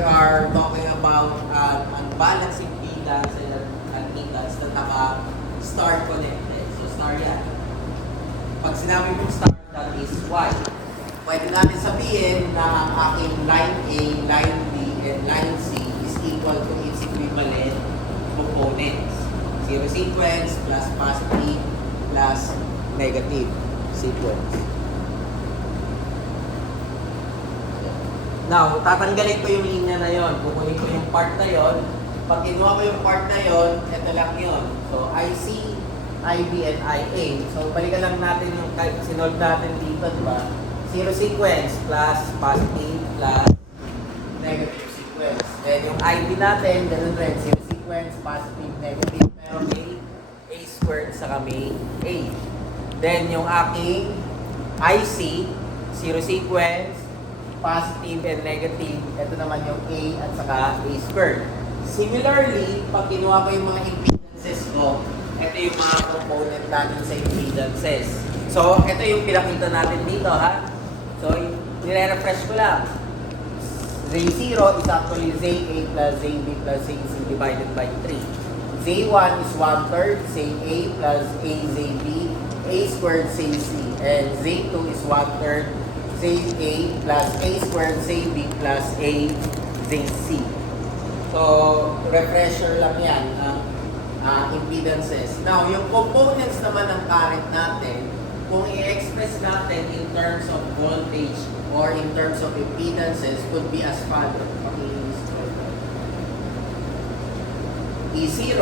we are talking about unbalanced impedance and admittance na naka-star connected. So star yan. Pag sinabi mong star, that is Y. Pwede natin sabihin na ang aking line A, line B, and line C is equal to its equivalent components. Zero sequence plus positive plus negative sequence. Now, tatanggalin ko yung linya na yon. Kukunin ko yung part na yon. Pag kinuha ko yung part na yon, ito lang yon. So, IC, IB, and IA. So, balikan lang natin yung sinolve natin dito, di ba? Zero sequence plus positive plus negative sequence. Then, yung IB natin, ganun rin. Zero sequence, positive, negative. Pero may A squared sa kami A. Then, yung aking IC, zero sequence, positive and negative, ito naman yung A at saka A squared. Similarly, pag kinuha ko yung mga impedances ko, ito yung mga component natin sa impedances. So, ito yung pinakita natin dito, ha? So, nire-refresh ko lang. Z0 is actually ZA plus ZB plus ZC divided by 3. Z1 is 1/3, ZA plus AZB, A squared ZC. And Z2 is 1/3, ZA plus A squared ZB plus A ZC. So, refresher lang yan ang impedances. Now, yung components naman ng current natin, kung i-express natin in terms of voltage or in terms of impedances, could be as follows. E0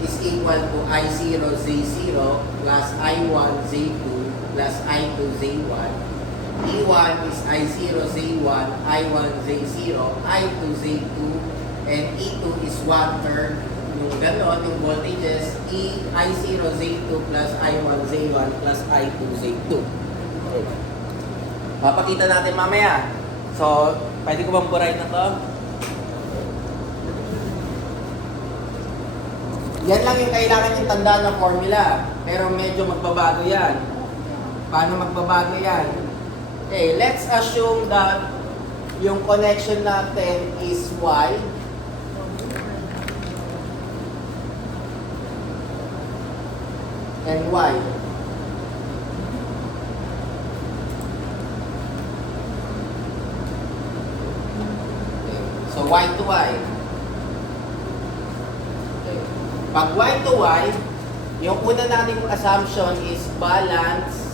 is equal to I0 Z0 plus I1 Z2 plus I2 Z1. E1 is I0 Z1, I1 Z0, I2 Z2, and E2 is 1/3. Yung gano'n, yung voltages, I0 Z2 plus I1 Z1 plus I2 Z2. Okay. Papakita natin mamaya. So, pwede ko bang buray na to? Yan lang yung kailangan yung tandaan ng formula. Pero medyo magbabago yan. Paano magbabago yan? Okay, let's assume that yung connection natin is Y. And Y. Okay. So Y to Y. Okay. Pag Y to Y, yung una nating assumption is balance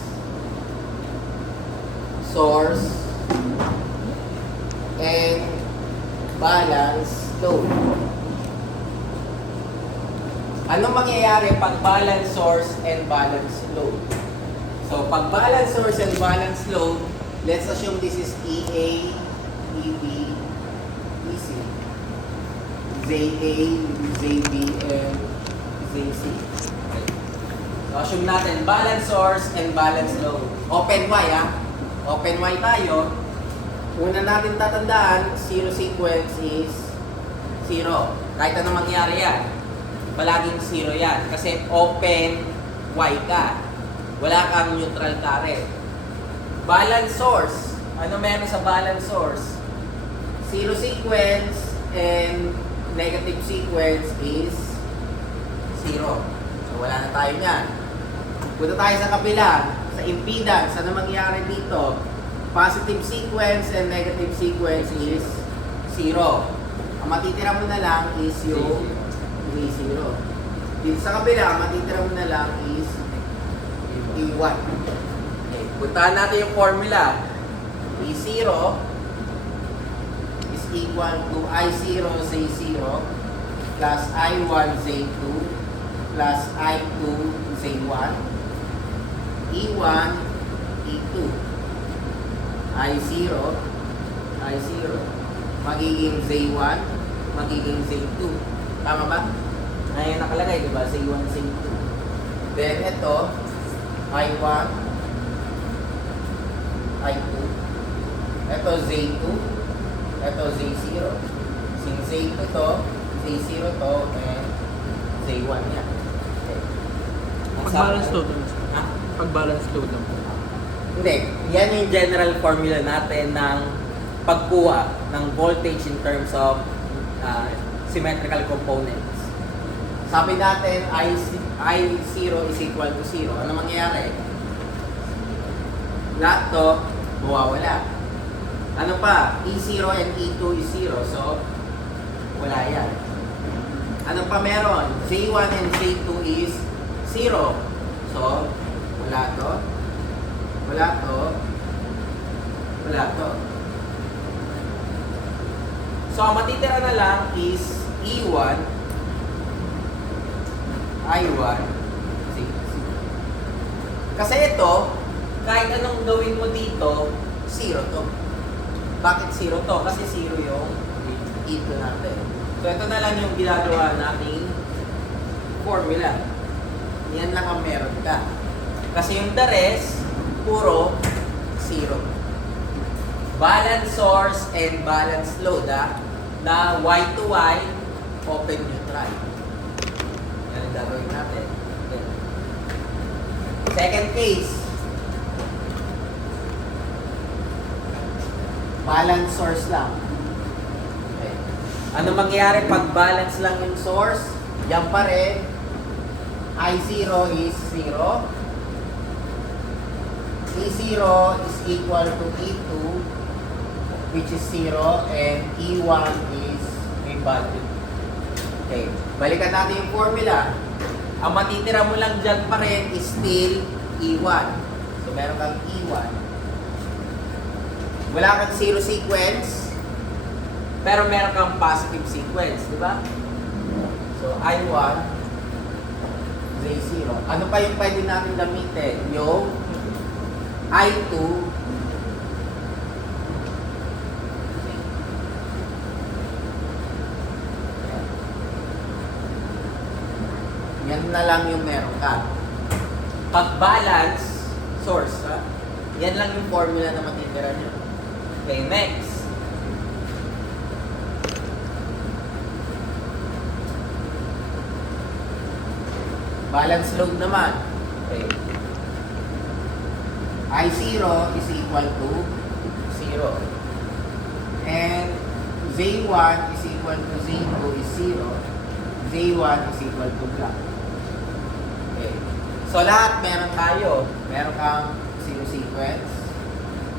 source and balance load. Anong mangyayari pag balance source and balance load? So, pag balance source and balance load, let's assume this is EA, EB, EC, ZA, ZB, and ZC. Okay. So, assume natin balance source and balance load. Open Y, ha? Open Y tayo. Una natin tatandaan, zero sequence is 0. Kahit anong mangyari yan, palaging 0 yan. Kasi open Y ka. Wala kang neutral current. Balance source. Ano meron sa balance source? Zero sequence and negative sequence is 0. So wala na tayo niyan. Punta tayo sa kabila. Sa impedance, ano mangyayari dito? Positive sequence and negative sequence is 0. Ang matitira mo na lang is yung E0. Dito sa kabila, matitira mo na lang is E1. Okay. Puntahan natin yung formula. E0 is equal to I0 Z0 plus I1 Z2 plus I2 Z1. E1, E2. I0, magiging Z1, magiging Z2. Tama ba? Ayan nakalagay, di ba? Z1, Z2. Then ito, I1, I2. Ito Z2, ito Z0. Since Z2 to, Z0 to, and Z1 yan. Okay. Pag-balance load lang. Ha? Pag-balance load lang. Hindi. Yan yung general formula natin ng pagkuha ng voltage in terms of symmetrical components. Sabi natin, I0 is equal to 0. Ano mangyayari? Lahat to, mawawala. Ano pa? E0 and E2 is 0. So, wala yan. Ano pa meron? J1 and J2 is 0. So, wala to. Wala to. Wala to. So, ang matitira na lang is E1, I1, kasi ito, kahit anong gawin mo dito, 0 to. Bakit 0 to? Kasi 0 yung E2 natin. So, ito na lang yung ginagawa nating formula. Yan lang ang meron ka. Kasi yung the rest, puro 0. Balance source and balance load, na Y to Y, open neutral. Yan ang gagawin natin. Okay. Second case. Balance source lang. Okay. Ano mangyayari pag balance lang yung source? Yan pa rin. I0 is 0. E0 is equal to E2, which is 0, and E1 is may value. Okay. Balikan natin yung formula. Ang matitira mo lang dyan pa rin is still E1. So, meron kang E1. Wala kang zero sequence, pero meron kang positive sequence, di ba? So, I1, J0. Ano pa yung pwede natin gamitin? Yung I2, yan na lang yung meron ka. Pag balance source, yan lang yung formula na matitira nyo. Okay, next. Balance load naman. Okay. I0 is equal to 0. And J1 is equal to J2 is 0. J1 is equal to blank. Okay. So lahat meron tayo. Meron kang zero sequence,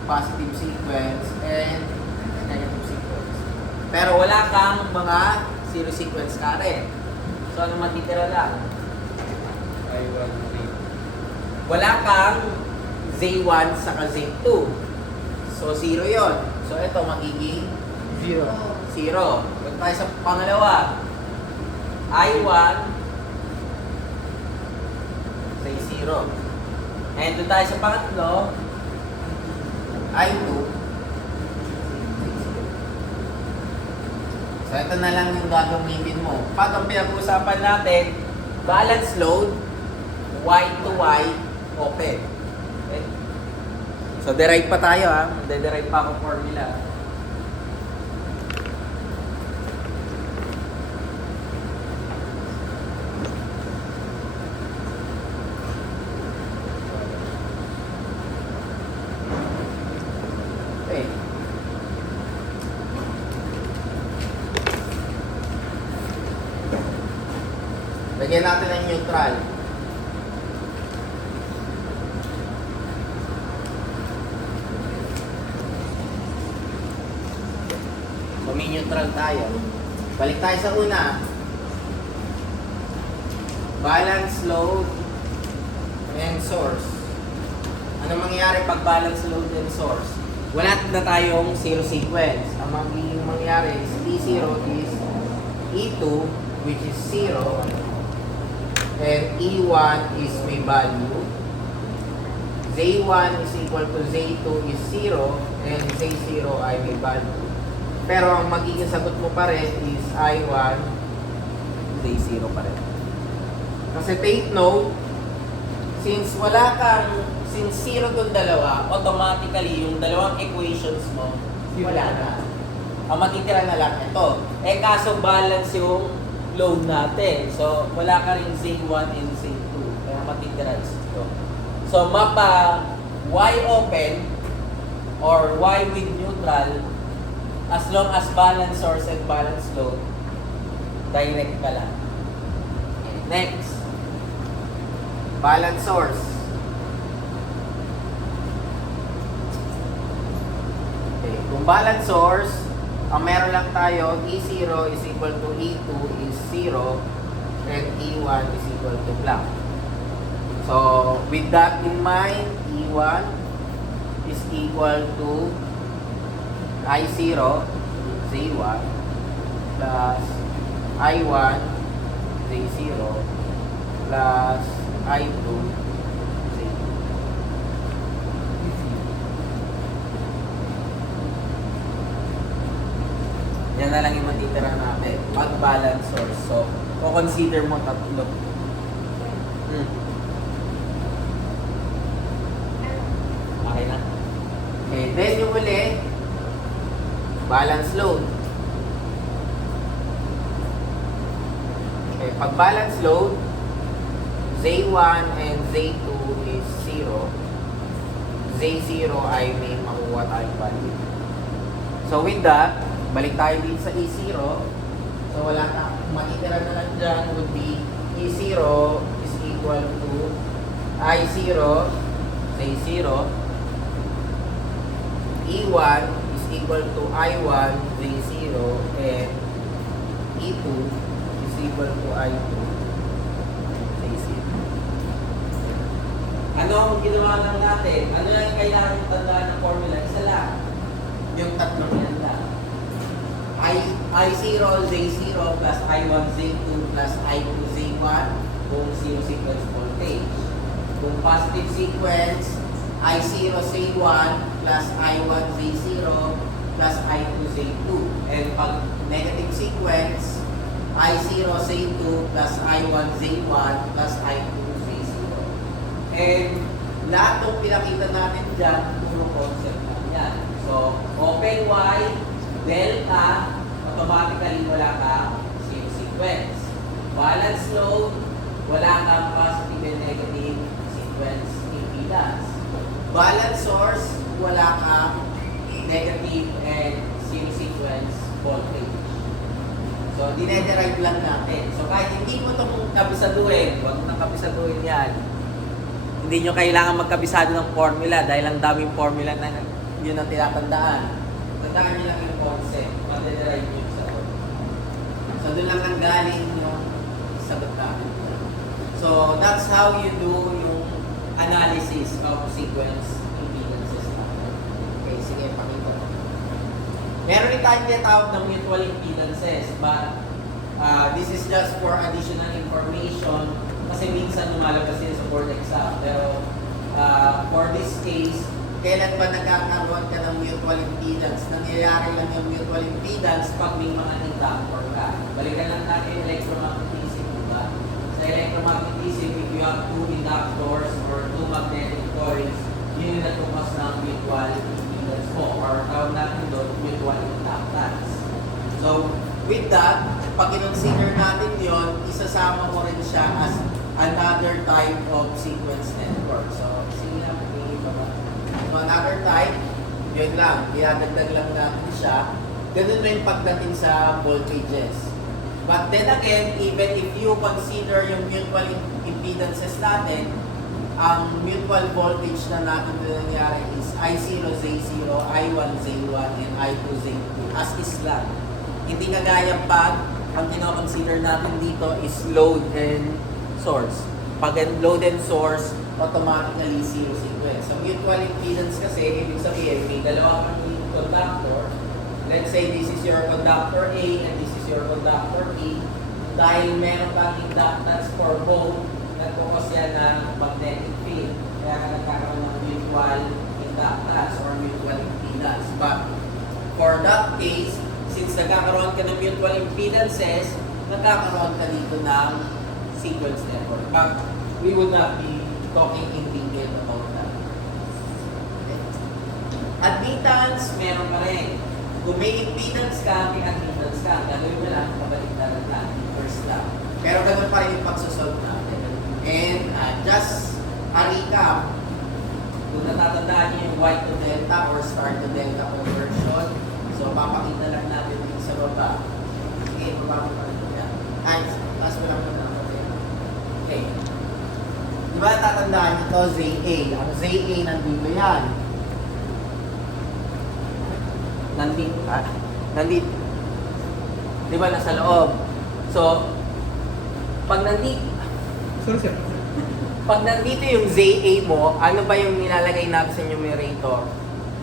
positive sequence, and negative sequence. Pero wala kang mga zero sequence ka rin. So ano matitira lang? I1, Wala kang Z1 saka Z2. So 0 yon. So ito magiging 0. 0. Punta tayo sa pangalawa. I1 say 0. And doon tayo sa pangatlo. I2 so ito na lang yung gagamitin mo. Pag ang pinag-uusapan natin, balance load, Y to Y, open. Okay? So derive pa tayo, derive pa ako formula. Okay. Lagyan natin ng neutral. Neutral tayo. Balik tayo sa una. Balance load and source. Ano mangyayari pag balance load and source? Wala na tayong zero sequence. Ang magiging mangyayari is E0 is E2, which is 0, and E1 is may value. J1 is equal to J2 is 0, and J0 ay may value. Pero ang magiging sagot mo pa rin is I1, J0 pa rin. Kasi take note, since 0 itong dalawa, automatically yung dalawang equations mo, wala na. Ang matitira na lang ito. Eh kaso balance yung load natin. So wala ka rin Z1 and Z2. Kaya matitira ito. So mapa Y open or Y with neutral, As long as balance source and balance load, direct ka lang. Okay, next. Balance source. Okay, kung balance source, ang meron lang tayo, E0 is equal to E2 is 0 and E1 is equal to blank. So, with that in mind, E1 is equal to I0 Z1 plus I1 Z0 plus I2 Z2. Yan na lang yung matitira natin. Pag-balance source. So, consider mo tatlo. Okay na? Okay, then yung uli, balance load. Okay, pag balance load, Z1 and Z2 is 0. Z0 ay may makuha tayong value. So with that, balik tayo dito sa E0. So wala na, matitira na lang dyan would be E0 is equal to I0, Z0. E1 is equal to I1, Z0, and E2 is equal to I2, Z0. Ano ang ginawa lang natin? Ano yung kailangan yung tandaan ng formula? Isa lang. Yung tatlong yan lang. I0, Z0 plus I1, Z2 plus I2, Z1 kung zero sequence voltage. Kung positive sequence, I0, Z1 plus I1, Z0 plus I2, Z2. And pag negative sequence, I0, Z2 plus I1, Z1 plus I2, Z0. And lahat ng pinakita natin dyan, puro concept lang yan. So, open Y, delta, automatically wala kang zero sequence. Balance load, wala kang positive and negative sequence impedance. Balance source, wala kang negative and zero sequence voltage. So, dinederive lang natin. So, kahit hindi mo itong kabisaduhin, huwag mo nang kabisaduhin yan. Hindi nyo kailangan magkabisado ng formula dahil ang daming formula na yun ang tinatandaan. Tandaan nyo lang yung concept, madederive nyo sa doon. So, doon lang ang galing yung sagot natin. So, that's how you do yung analysis of sequence impedances natin. Okay, sige, pakita ko. Meron rin tayong tinatawag ng mutual impedances, but this is just for additional information kasi minsan lumalabas din sa board exam. Pero for this case, kailan ba nagkakaroon ka ng mutual impedance? Nangyayari lang yung mutual impedance pag may mga inductor ka. Balikan lang natin electromagnetism, diba? Sa electromagnetism, if you have two inductors or two magnetic coils, yun yung natukas ng mutual impedance mo, or tawag natin doon, mutual inductance. So, with that, pag i-consider natin yun, isasama mo rin siya as another type of sequence network. So, sige lang, so, another type, yun lang, dinadagdag lang natin siya. Ganun rin pagdating sa voltages. But then again, even if you consider yung mutual impedances natin, ang mutual voltage na natin na nangyari is I0, Z0, I1, Z1, and I2, Z2 as is lang. Hindi kagaya pag ang kino-consider natin dito is load and source. Pag load and source, automatically zero sequence. So mutual impedance kasi, ibig sabihin, may dalawa kang conductor. Let's say this is your conductor A and this is your conductor B. Dahil meron kang inductance for both, nagkukos yan ng magnetic field. Kaya ka nagkakaroon ng mutual inductance or mutual impedance. But for that case, since nagkakaroon ka ng mutual impedances, nagkakaroon ka dito ng sequence network. But we would not be talking in detail about that. Okay. Admittance, meron pa rin. Kung may impedance ka, may admittance ka. Gagawin mo lang, kabaliktaran lang. First lang. Pero ganun pa rin yung pagsasolve natin. And just a recap. Kung natatandaan niyo yung Y to delta or star to delta conversion, so So, papakita lang natin dito sa baba. Sige, baba mo pa rin yan. Ay, taas mo lang muna. Okay. Di ba tatandaan ito, ZA? Ang ZA nandito yan. Nandito. Di ba nasa loob? So, pag nandito yung ZA mo, ano ba yung nilalagay natin sa numerator?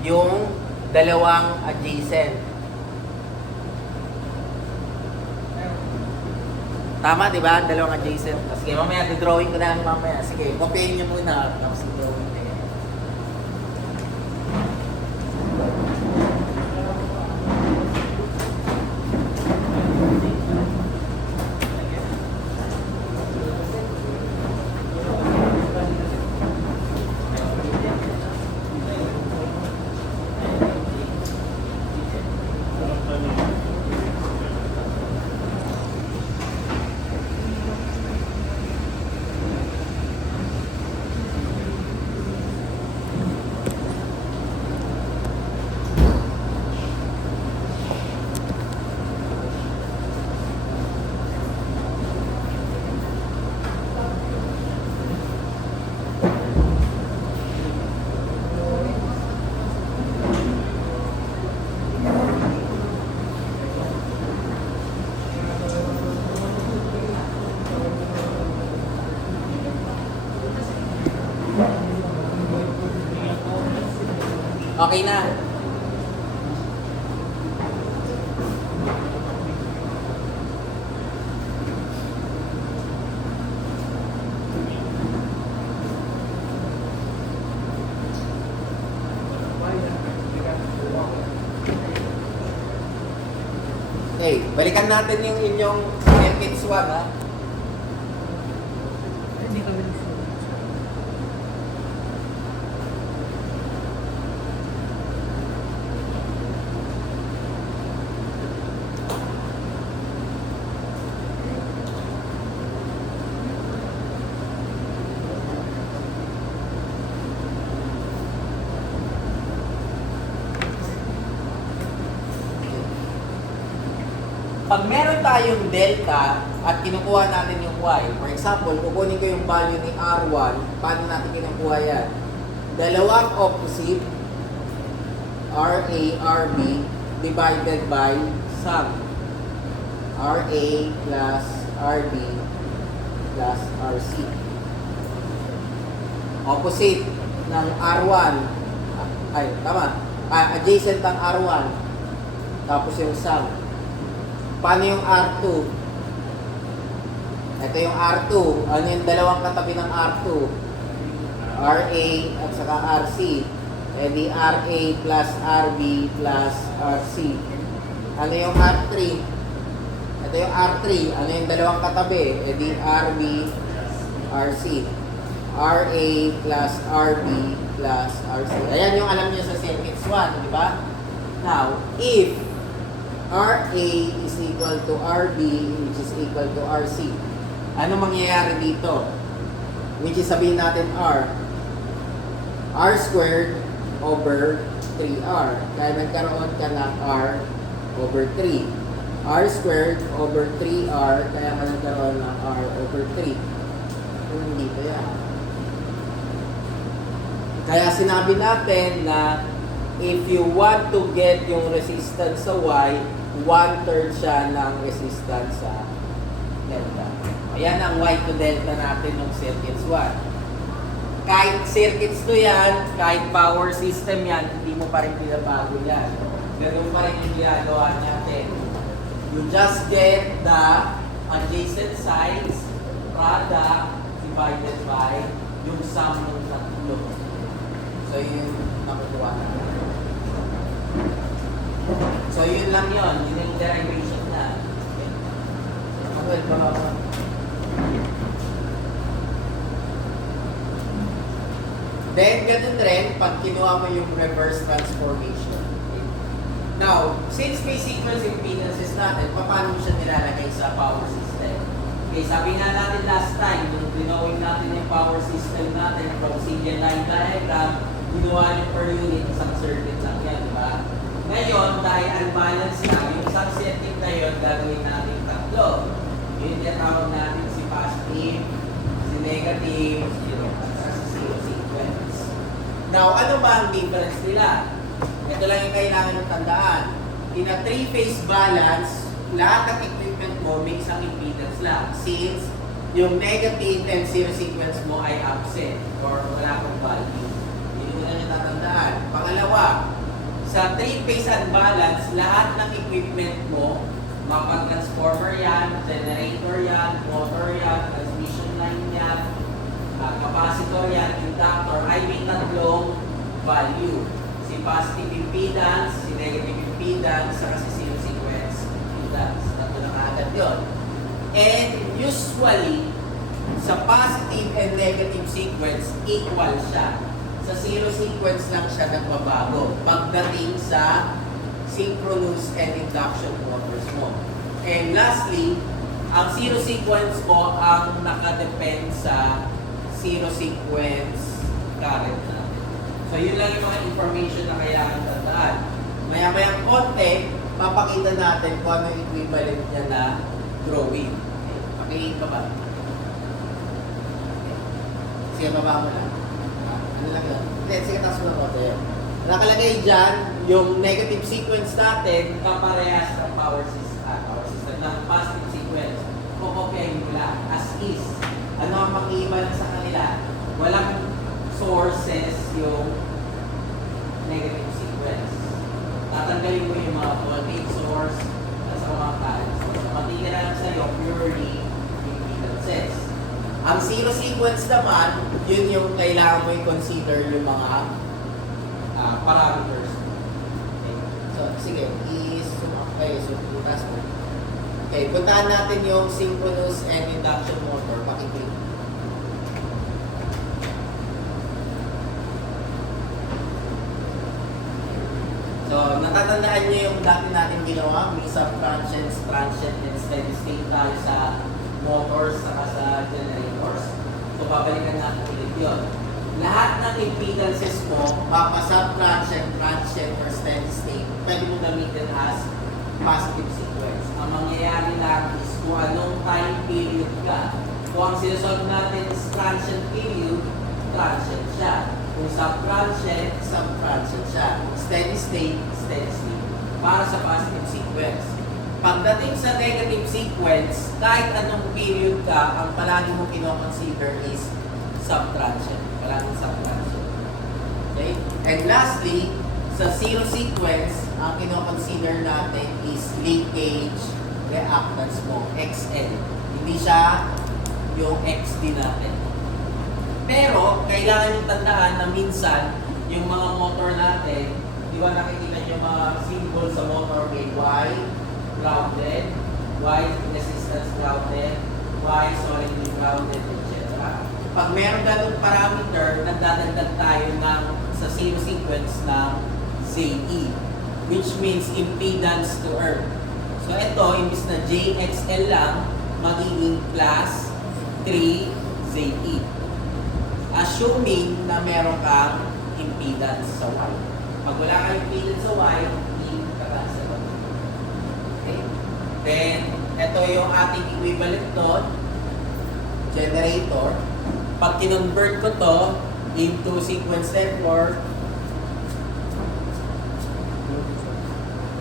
Yung dalawang adjacent. Tama, di ba? Dalawang adjacent. Sige, mamaya, drawing ko na lang mamaya. Sige, copyin nyo muna. Tapos drawing na yan. Okay na. Okay, balikan natin yung inyong circuits 1, ha? Pag meron tayong delta at kinukuha natin yung y, for example, kukunin ko yung value ni R1, paano natin kinukuha yan? Dalawang opposite, RA, RB, divided by sum. RA plus RB plus RC. Opposite ng R1, ay, tama, adjacent ng R1, tapos yung sum. Paano yung R2? Ito yung R2. Ano yung dalawang katabi ng R2? RA at saka RC. E di RA plus RB plus RC. Ano yung R3? Ito yung R3. Ano yung dalawang katabi? E di RB, RC. RA plus RB plus RC. Ayan yung alam niyo sa circuits 1, di ba? Now, if RA is equal to RB, which is equal to RC. Ano mangyayari dito? Which is sabihin natin R. R squared over 3R. Kaya nagkaroon ka ng R over 3. R squared over 3R, kaya ka nagkaroon ng R over 3. Kung dito yan. Kaya sinabi natin na if you want to get yung resistance sa Y, 1/3 siya ng resistance sa delta. Ayan ang Y to delta natin ng circuits 1. Kahit circuits to yan, kahit power system yan, hindi mo pa rin pinabago yan. Ganun pa rin yung ginagawa natin. You just get the adjacent sides product divided by yung sum ng tatlo. So yun nakukuha natin. So, yun lang yun. Yun yung derivation na. Okay. Then, ganun rin, pag kinuha mo yung reverse transformation. Now, since may sequence impedances natin, paano mo siya nilalagay sa power system? Okay, sabi nga natin last time, nung dinawin natin yung power system natin from single line diagram, ginawa yung per unit isang circuit lang yan, di ba? Ngayon, dahil unbalance na, yung isang setting na yun, gagawin natin tatlo. Yun yung tawag natin si positive, si negative, at saka si zero sequence. Now, ano ba ang difference nila? Ito lang yung kailangan ng tandaan. In a three-phase balance, lahat ng equipment mo may isang impedance lang. Since yung negative and zero sequence mo ay absent or wala kang value. Yun yung lang yung tatandaan. Pangalawa, sa three-phase unbalance, lahat ng equipment mo, mapag-transformer yan, generator yan, motor yan, transmission line yan, capacitor yan, inductor, ay may tatlong value. Si positive impedance, si negative impedance, saka si zero sequence impedance. Tatlo na kaagad yun. And usually, sa positive and negative sequence, equal siya. Sa zero sequence lang siya nagbabago pagdating sa synchronous and induction motors mo. And lastly, ang zero sequence mo ang nakadepend sa zero sequence current natin. So yun lang yung mga information na kailangan tandaan. Maya-mayang konti, papakita natin kung ano yung equivalent niya na drawing. Okay. Pakihin ka ba? Okay. Sige, baba mo lang. Ano lang yun? Hindi, sige, taas mo lang konti yun. Nakalagay dyan, yung negative sequence natin, kaparehas ng power system ng positive sequence. Kukopyahin mo lang, as is. Ano ang mag-iiba lang sa kanila? Walang sources yung negative sequence. Tatanggalin mo yung mga voltage source at sa mga current source. Matigil lang sa'yo purely impedances. Ang zero sequence naman, yun yung kailangan mo i-consider yung mga parameters. Okay. So, sige, i-zoom up kayo. So, butas mo. Okay, puntahan natin yung synchronous and induction motor. Pakiclick. So, natatandaan nyo yung dati natin ginawa, mix of transients, transient, and steady state tayo sa motors saka sa generators. So, babalikan natin ulit yun. Lahat ng impedances mo, mapasab transient, transient, or steady state, pwede mo gamitin as positive sequence. Ang mangyayari lang is kung anong time period ka. Kung ang sinusolve natin is transient period, transient siya. Kung sub-transient, sub-transient siya. Steady state, steady state. Para sa positive sequence. Pagdating sa negative sequence, kahit anong period ka, ang palagi mo kino-consider is sub-transient. Palaging sub-transient. Okay? And lastly, sa zero sequence, ang kino-consider natin is leakage reactance mo, XL. Hindi siya yung XD natin. Pero, kailangan yung tandaan na minsan, yung mga motor natin, di ba nakikita yung mga symbol sa motor may Y, grounded, Y resistance grounded, Y solidly grounded, etc. Pag meron ganun parameter, nagdadagdag tayo ng sa zero sequence ng ZE, which means impedance to earth. So ito, imbis na JXL lang, magiging class 3 ZE. Assuming na meron kang impedance sa Y. Pag wala kang impedance sa Y, hindi ka-cancel. Okay? Then, ito yung ating equivalent node, generator. Pag kinonvert ko to into sequence network,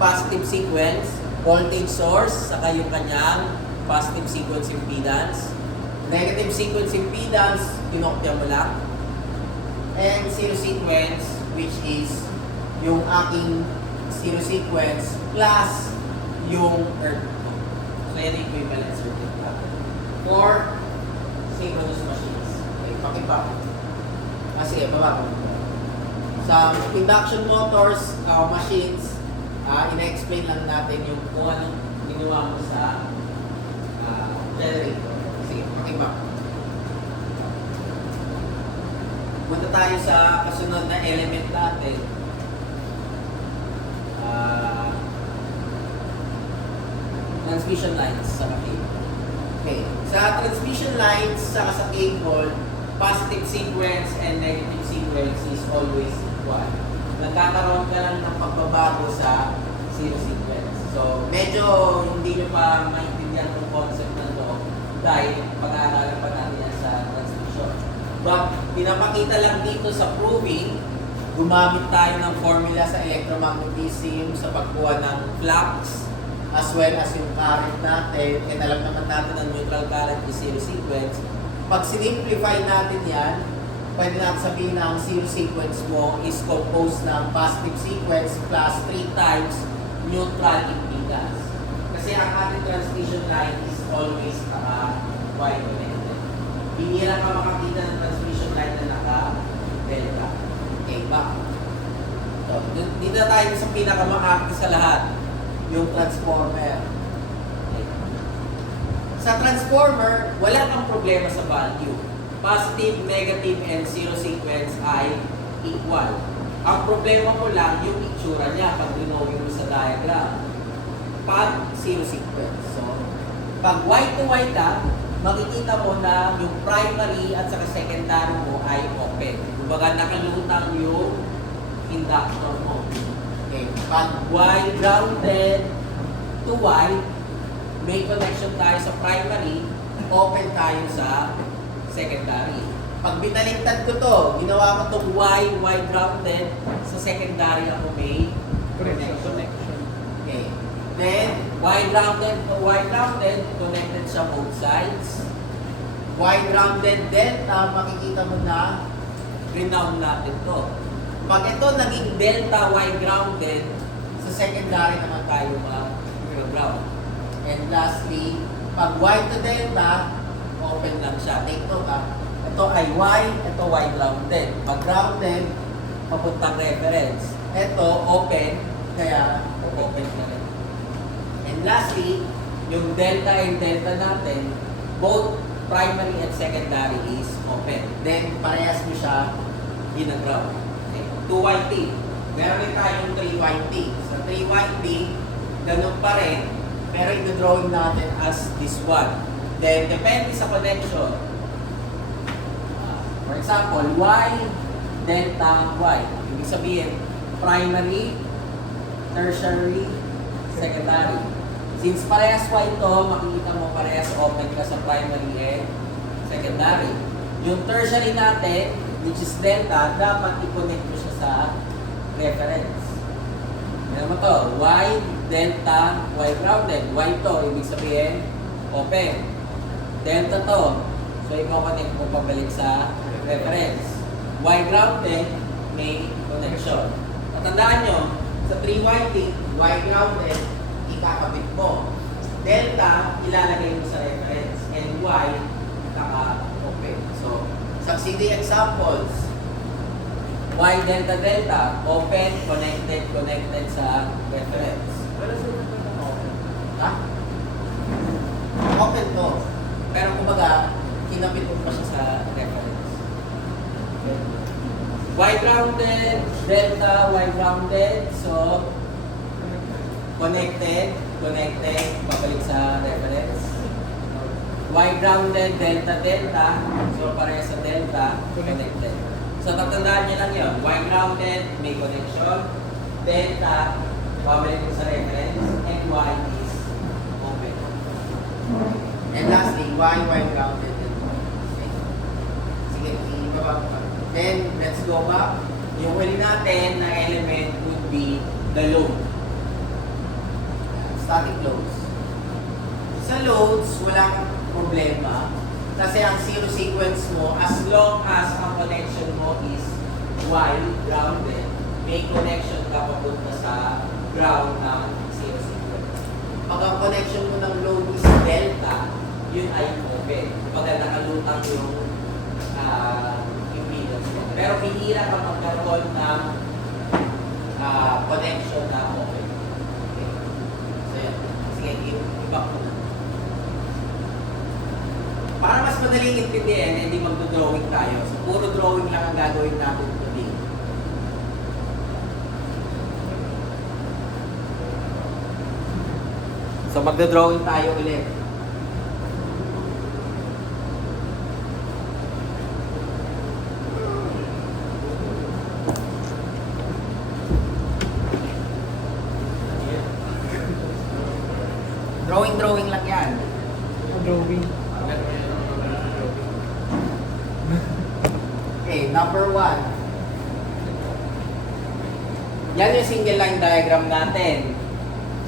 positive sequence, voltage source, saka yung kanyang positive sequence impedance. Negative sequence impedance, kinokya mo lang. And zero sequence, which is yung aking zero sequence plus yung earth. So yan yung equivalent circuit natin. For synchronous machines. Okay, pakipap. Sige, baba ko. Sa induction motors, machines, ina-explain lang natin yung kung anong ginawa mo sa generator. Sige, pakipap. Punta tayo sa kasunod na element natin. Transmission lines sa cable. Okay. Sa transmission lines sa cable, positive sequence and negative sequence is always equal. nagkakaroon ka lang ng pagbabago sa zero sequence. So, medyo hindi nyo pa maintindihan yung concept na to dahil pag-aaralan pa natin yan sa transmission. But, pinapakita lang dito sa proving, gumamit tayo ng formula sa electromagnetism sa pagkuha ng flux as well as yung current natin. And alam naman natin ang neutral current is zero sequence. Pag sinimplify natin yan, pwede natin sabihin na ang zero sequence mo is composed ng positive sequence plus 3 times neutral impedance. Kasi ang ating transmission line is always Y connected. Bihira ka makakita ng transmission line na naka-delta. Okay ba? So, dito na tayo sa pinakamaakti sa lahat, yung transformer. Okay. Sa transformer, wala kang problema sa value. Positive, negative, and zero sequence ay equal. Ang problema mo lang yung itsura niya pag dinawin mo sa diagram. Pag zero sequence. So, pag Y to Y ka, makikita mo na yung primary at saka secondary mo ay open. Kumbaga nakalutang yung inductor mo. Okay. Pag Y grounded to Y, may connection tayo sa primary, open tayo sa secondary. Pag binaligtad ko to, ginawa ko itong Y grounded, sa secondary ako may connection. Okay. Then, Y grounded to Y grounded, connected sa both sides. Y grounded delta, makikita mo na renown natin to. Pag ito naging delta Y grounded, sa secondary naman tayo mag-ground. And lastly, pag Y to delta, open lang siya. Take note ito ay Y, ito Y grounded. Pag grounded, papuntang reference. Ito open, kaya open na rin. And lastly, yung delta and delta natin, both primary and secondary is open. Then, parehas mo siya ginaground. Okay. 2YT. Meron rin tayong 3YT. Sa 3YT, ganun pa rin, pero i-drawing natin as this one. Then, depende sa connection. For example, Y, delta, Y. Ibig sabihin, primary, tertiary, secondary. Since parehas Y ito, makikita mo parehas open ka sa primary and secondary. Yung tertiary natin, which is delta, dapat i-connect mo siya sa reference. Yan mo to, Y, delta, Y grounded. Y to, ibig sabihin, open. Delta to, so i-connect mo pabalik sa reference. Y grounded, may connection. At tandaan nyo, sa 3YT, Y grounded, ikakabit mo. Delta, ilalagay mo sa reference. And Y, naka-open. So, succeeding examples. Y delta delta, open, connected, connected sa reference. Pero sunod na lang open. Ha? Open to. Pero kumbaga, kinabit mo pa siya sa reference. Y grounded, delta, Y grounded. So, connected, connected, babalik sa reference. Y grounded, delta, delta. So, pareha sa delta, connected. So, tatandaan niyo lang yun. Y grounded, may connection. Delta, babalik mo sa reference. And Y is open. And lastly, Y grounded. Okay. Sige, ibaba ko pa. Then, let's go back. Yung huli natin na element would be the load. Static loads. Sa loads, walang problema. Kasi ang zero sequence mo, as long as ang connection mo is Y grounded, may connection ka papunta sa ground ng zero sequence. Pag ang connection mo ng load is delta, yun ay open. Pag nakalutang yung impedance mo. Pero hihira ka magkaroon ng connection na open. Okay. So yan. Sige, iba ko na. Para mas madaling intindihan, hindi magdo-drawing tayo. So, puro drawing lang ang gagawin natin today. So, magdo-drawing tayo ulit. lang yan. Drawing. Okay, number 1. Yan yung single line diagram natin.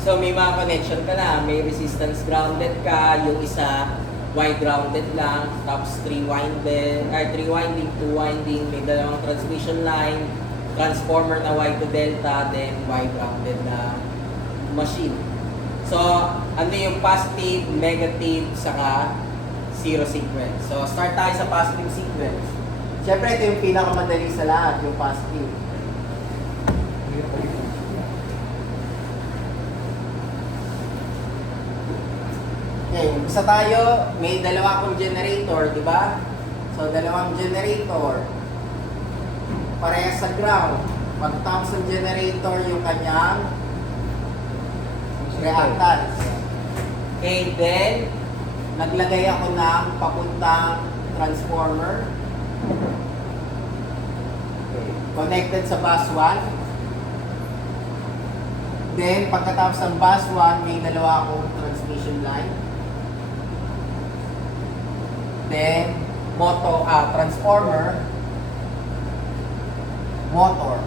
So may mga connection ka na, may resistance grounded ka, yung isa Y grounded lang, tapos 3 winding, 2 winding, may dalawang transmission line, transformer na Y to delta, then Y grounded na machine. So ano yung positive, negative, saka zero sequence. So start tayo sa positive sequence. Siyempre ito yung pinakamadali sa lahat, yung positive. Okay, umpisa tayo. May dalawa akong generator, di ba? So, dalawang generator. Parehas sa ground. Pagtapos ng generator, yung kanyang reactance. Okay, then, naglagay ako ng papuntang transformer. Okay. Connected sa bus 1. Then, pagkatapos ng bus 1, may dalawa akong transmission line. Then, transformer, motor.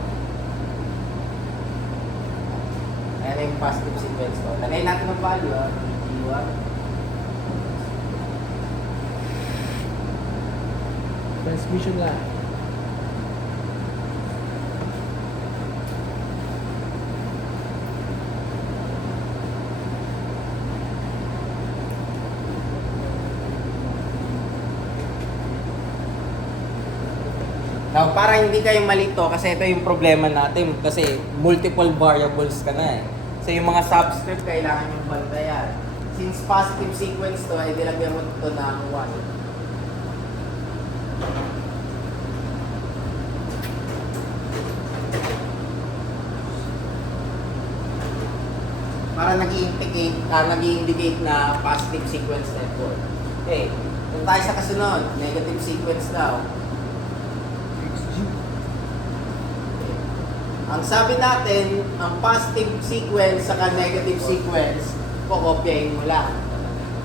Ayan yung positive sequence ko. Lagay natin ng value, G1. Transmission line. Now, para hindi kayo malito, kasi ito yung problema natin, kasi multiple variables ka na eh. So, yung mga subscript, kailangan yung bantayan. Since positive sequence to, ay dilagyan mo ito ng 1. Para nag-i-indicate na positive sequence network. Okay, kung tayo sa kasunod, negative sequence daw. Ang sabi natin, ang positive sequence saka negative sequence, kokopyahin mo lang.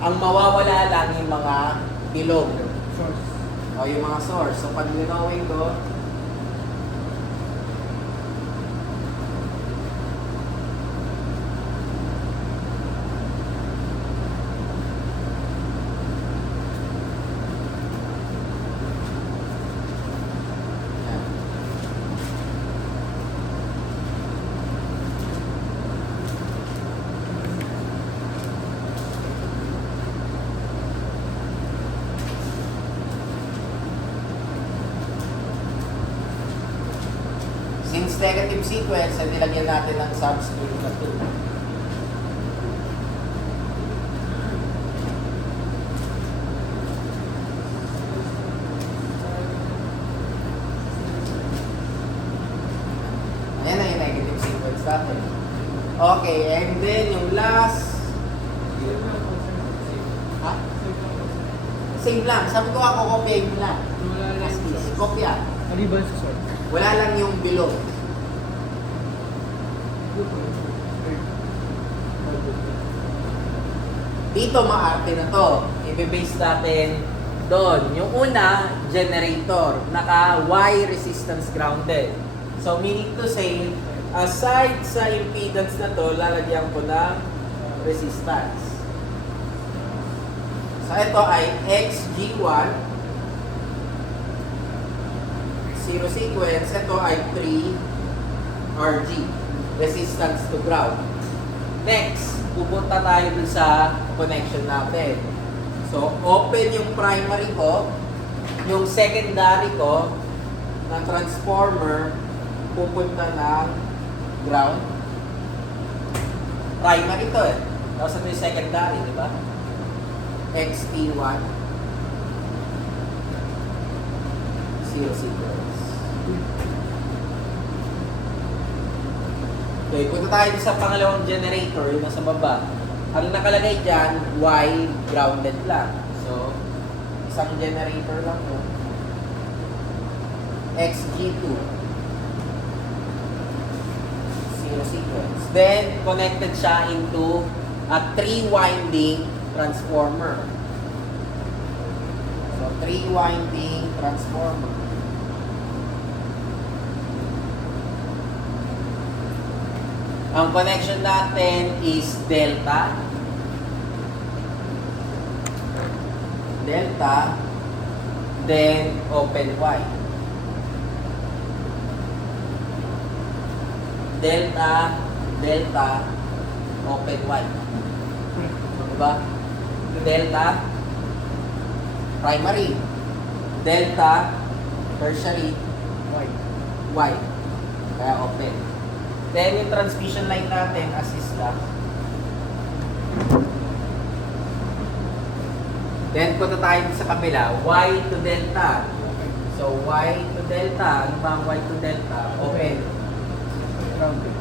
Ang mawawala lang yung mga bilog. Source. O yung mga source. So pag linawin ko, since negative sequence, ay nilagyan natin ng subscript na 2. Ayan na yung negative sequence natin. Okay, and then yung last, ha? Same lang. Sabi ko ako, kopyahin mo lang. As is, kopya. Maliban sa source. Wala lang yung below. Dito maarte na to. I-base natin doon. Yung una, generator. Naka Y resistance grounded. So meaning to say, aside sa impedance na to, lalagyan ko ng resistance. So ito ay XG1, zero sequence. Ito ay 3 RG, resistance to ground. Next, pupunta tayo dun sa connection natin. So, open yung primary ko, yung secondary ko na transformer pupunta ng ground. Primary to eh. Tapos ito yung secondary, di ba? XT1 zero sequence. Okay, punta tayo sa pangalawang generator, yung nasa baba. Ang nakalagay dyan, Y grounded lang. So, isang generator lang to. XG2 zero sequence. Then, connected siya into a 3 winding transformer. So, 3-winding transformer. Ang connection natin is delta. Delta, then open Y. Delta, delta, open Y. Diba? Delta, primary. Delta, tertiary, White. Y. Kaya open. Then yung transmission line natin, assist lang. Then punta tayo sa kabila, Y to delta. So Y to delta, ano ba ang Y to delta? Open. Grounded.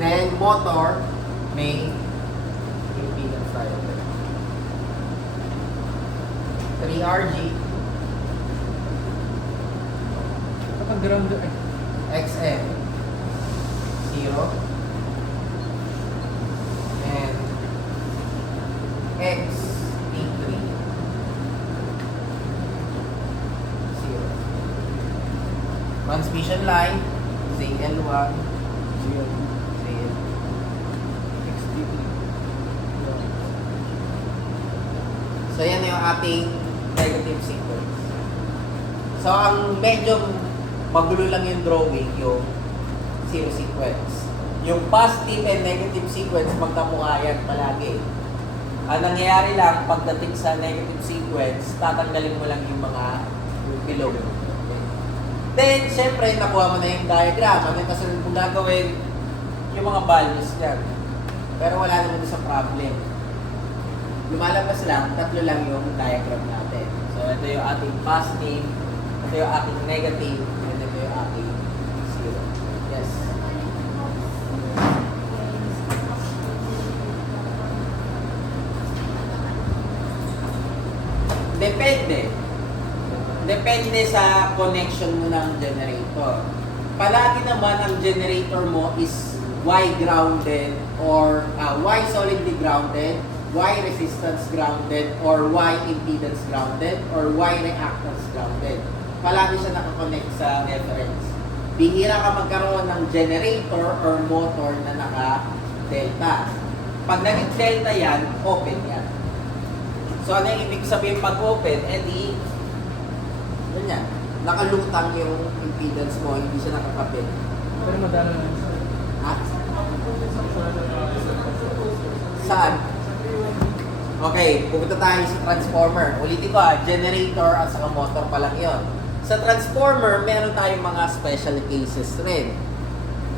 Then motor, may impedance tayo. 3RG, Kapag grounded, XM, 0, and X, T3, 0. Transmission line, ZL1, zero. ZL. XT3. So yan yung ating negative sequence. So ang medyo magulo lang yung drawing, yung zero sequence. Yung positive and negative sequence, magkamukha yan palagi. Ang nangyayari lang, pagdating sa negative sequence, tatanggalin mo lang yung mga below. Then, syempre, nakuha mo na yung diagram. Ano yung kasunod mong gagawin? Yung mga values yan. Pero wala naman doon sa problem. Lumalabas lang, tatlo lang yung diagram natin. So, ito yung ating positive, ito yung ating negative, and ito yung ating zero. Yes. Depende. Depende sa connection mo ng generator. Palagi naman ang generator mo is Y grounded or Y solidly grounded, Y resistance grounded, or Y impedance grounded, or Y reactance grounded. Palagi siya nakakonect sa reference. Bihira ka magkaroon ng generator or motor na naka-delta. Pag naging delta yan, open yan. So ano yung ibig sabihin pag open? Di, ganyan, nakalutang yung impedance mo, hindi siya nakakapit. Pero madala na yun. At saan? Okay, pupunta tayo sa transformer. Ulitin ko generator at saka motor pa lang yun. Sa transformer, meron tayong mga special cases rin.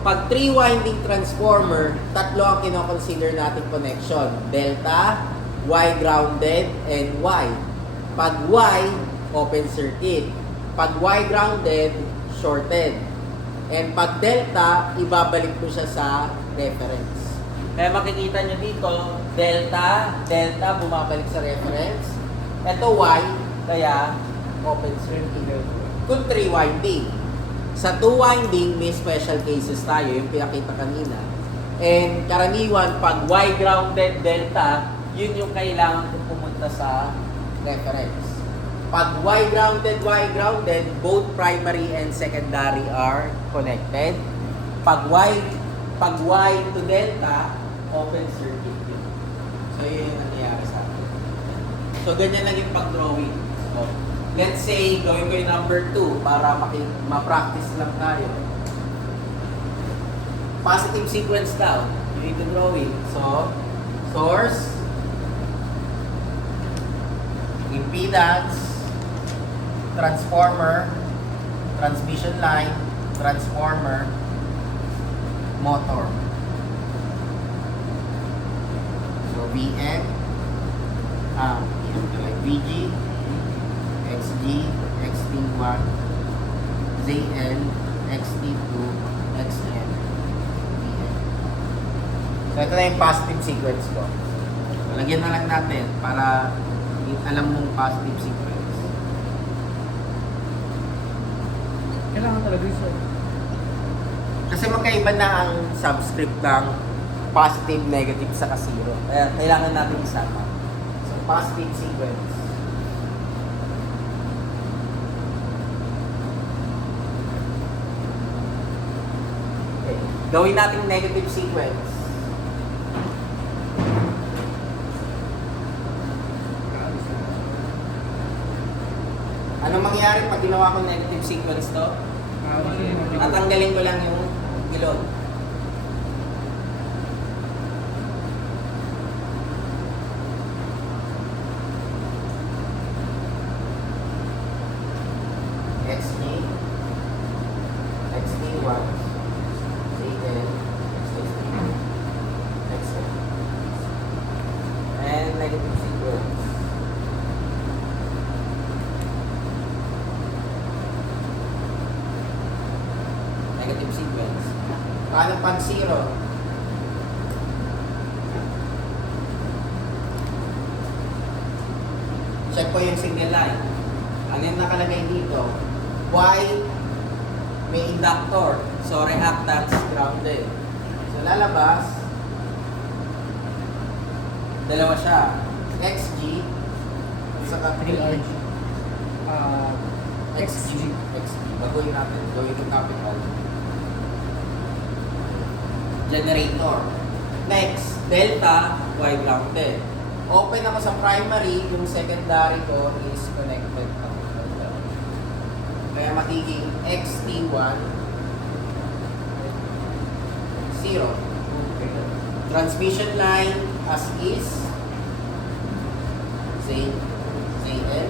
Pag 3-winding transformer, tatlo ang kinoconsider natin connection. Delta, Y grounded, and Y. Pag Y, open circuit. Pag Y grounded, shorted. And pag delta, ibabalik mo siya sa reference. Kaya makikita nyo dito, delta, bumabalik sa reference. Ito Y, kaya open circuit. Kung 3-winding. Sa 2-winding, may special cases tayo, yung pinakita kanina. And karaniwan, pag Y grounded, delta, yun yung kailangan kong pumunta sa reference. Pag Y grounded, both primary and secondary are connected. Pag Y to delta, open circuit yun. So, yun yung nangyayari sa atin. So, ganyan naging pag-drawing. So, let's say, gawin ko yung number 2 para ma-practice lang tayo. Positive sequence daw. You need to drawing. So, source, impedance, transformer, transmission line, transformer, motor. So VN, like VG, XG, XT1, ZL, XT2, XN, VN. So ito na yung positive sequence ko. So, lagyan na lang natin para alam mong positive sequence. Kailangan talaga yun, sir. Kasi magkaiba na ang subscript ng positive, negative, saka zero. Kaya kailangan natin isama. So, positive sequence. Okay. Gawin natin negative sequence. Anong mangyayari pag ginawa ko negative sequence to? Tatanggalin ko lang yung ilog. XD, XD1, XD10, XD3, XD. And negative sequence. Negative sequence. Paano pag zero? Check ko yung signal line. Ano yung nakalagay dito? Y may inductor. So, reactance grounded. So, lalabas. Dalawa siya. XG. Saka 3R. XG. XG. Baguhin natin. Gawin yung capital. Generator. Next, delta, Y grounded. Open ako sa primary, yung secondary ko is connected. Kaya magiging XT1 0. Transmission line as is ZL.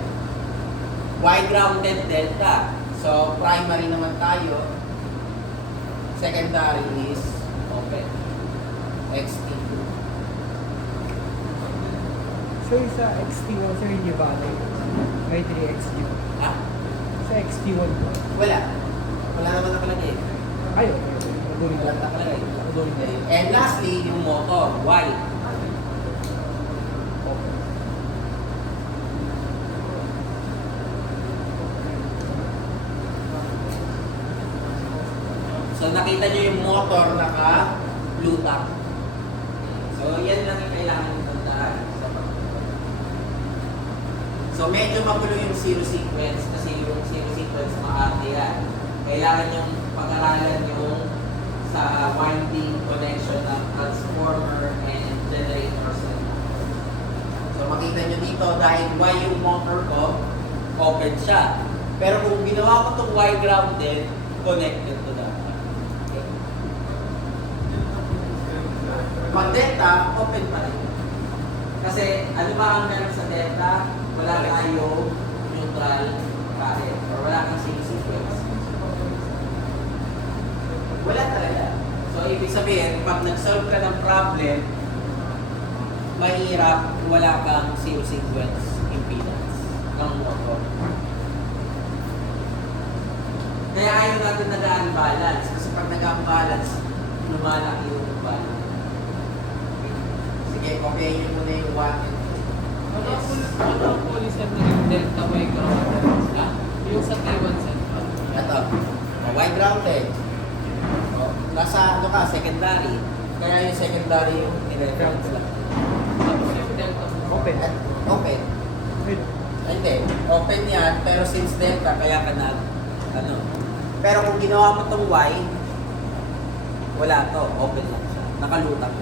Y grounded delta. So primary naman tayo. Secondary is open. XT2. So yung sa XT1, sir, hindi ba? May 3XG. Ha? Sa XT1 po. Wala. Wala naman nakalagay. Ay, okay. Magulit Wala lang. nakalagay. Magulit lang. And lastly, yung motor, Y. So nakita nyo yung motor naka-blue tap. So yan lang yung kailangan yung tandaan. So medyo magulo yung zero sequence kasi yung zero sequence maarte yan. Kailangan yung pag-aralan yung sa winding connection ng transformer and generators. So makita nyo dito dahil Y yung motor ko, open siya. Pero kung ginawa ko itong Y grounded, connected to that. Okay. Pag delta, open pa rin. Kasi ano ba ang meron sa delta? Wala tayong neutral current or wala kang zero sequence. Wala talaga. So, ibig sabihin, pag nag-solve ka ng problem, mahirap wala kang zero sequence impedance ng motor. Kaya ayaw natin nag-unbalance. Kasi pag nag-unbalance, lumalaki yung balance. Sige, copy nyo muna yung 1 and 2. Yes. Ano ang policy ng delta Y grounded? Yung sa T1 central. Ito. Y grounded. Nasa ano ka, secondary. Kaya yung secondary yung nire-ground sila. Tapos yung delta Open. At open. Wait. Hindi. Open yan, pero since delta, kaya ka na, ano. Pero kung ginawa mo tong Y, wala to. Open lang siya. Nakalutang.